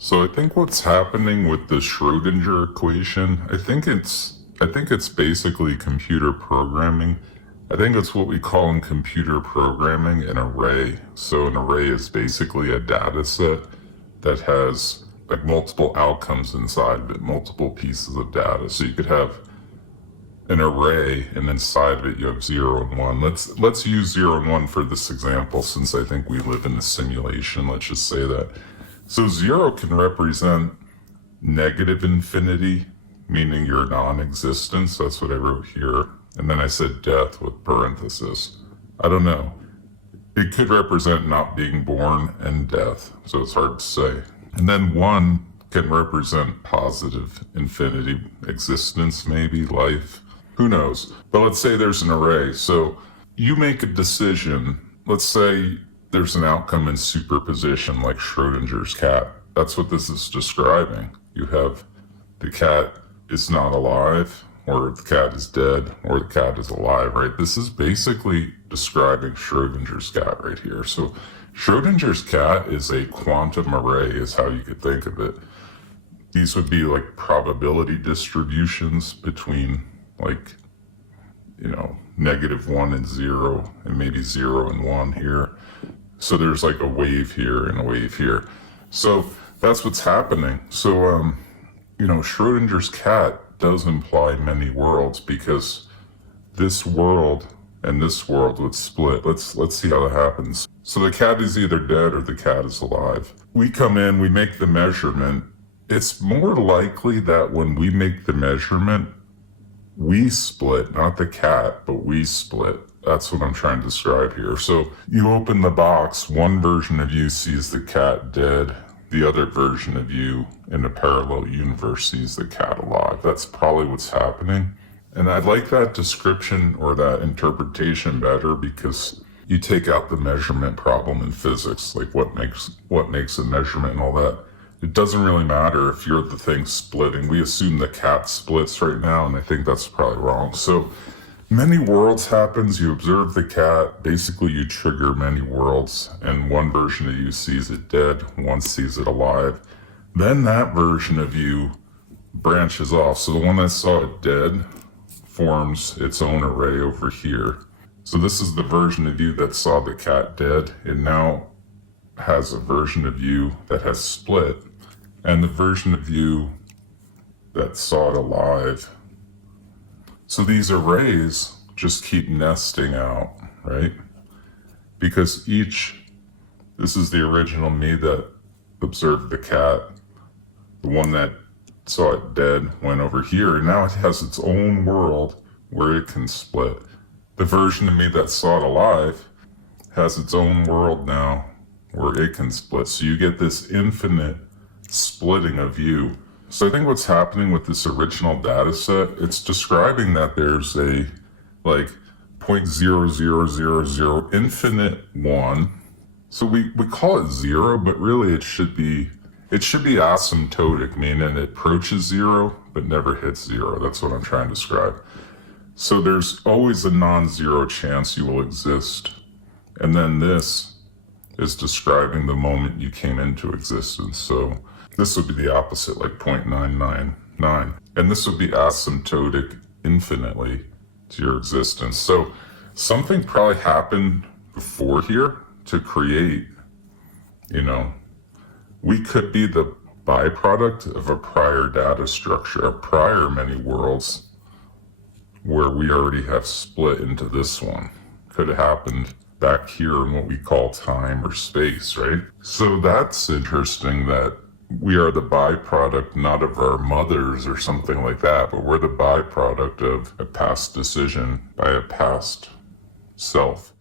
So I think what's happening with the Schrodinger equation, I think it's basically computer programming. I think it's what we call in computer programming an array. So an array is basically a data set that has like multiple outcomes inside of it, multiple pieces of data. So you could have an array and inside of it you have 0 and 1. Let's use 0 and 1 for this example since I think we live in a simulation. Let's just say that. So 0 can represent negative infinity, meaning your non-existence. That's what I wrote here. And then I said death with parenthesis. I don't know. It could represent not being born and death, so it's hard to say. And then 1 can represent positive infinity, existence, maybe, life. Who knows? But let's say there's an array. So you make a decision. Let's say there's an outcome in superposition like Schrodinger's cat. That's what this is describing. You have the cat is not alive, or the cat is dead, or the cat is alive, right? This is basically describing Schrodinger's cat right here. So Schrodinger's cat is a quantum array is how you could think of it. These would be like probability distributions between like, -1 and 0, and maybe 0 and 1 here. So there's like a wave here and a wave here. So that's what's happening. So, Schrodinger's cat does imply many worlds because this world and this world would split. Let's see how that happens. So the cat is either dead or the cat is alive. We come in, we make the measurement. It's more likely that when we make the measurement, we split, not the cat, but we split. That's what I'm trying to describe here. So you open the box, one version of you sees the cat dead, the other version of you in a parallel universe sees the cat alive. That's probably what's happening. And I like that description or that interpretation better because you take out the measurement problem in physics, like what makes a measurement and all that. It doesn't really matter if you're the thing splitting. We assume the cat splits right now, and I think that's probably wrong. So many worlds happens. You observe the cat. Basically, you trigger many worlds, and one version of you sees it dead, one sees it alive. Then that version of you branches off. So the one that saw it dead forms its own array over here. So this is the version of you that saw the cat dead. It now has a version of you that has split, and the version of you that saw it alive. So these arrays just keep nesting out, right? Because this is the original me that observed the cat. The one that saw it dead went over here, and now it has its own world where it can split. The version of me that saw it alive has its own world now where it can split. So you get this infinite splitting of you. So I think what's happening with this original data set, it's describing that there's a like 0.0000 infinite 1. So we call it 0, but really it should be asymptotic, meaning it approaches 0 but never hits 0. That's what I'm trying to describe. So there's always a non-zero chance you will exist. And then this is describing the moment you came into existence. So this would be the opposite, like 0.999. And this would be asymptotic infinitely to your existence. So something probably happened before here to create, we could be the byproduct of a prior data structure, a prior many worlds where we already have split into this one. Could have happened back here in what we call time or space, right? So that's interesting that we are the byproduct not of our mothers or something like that, but we're the byproduct of a past decision by a past self.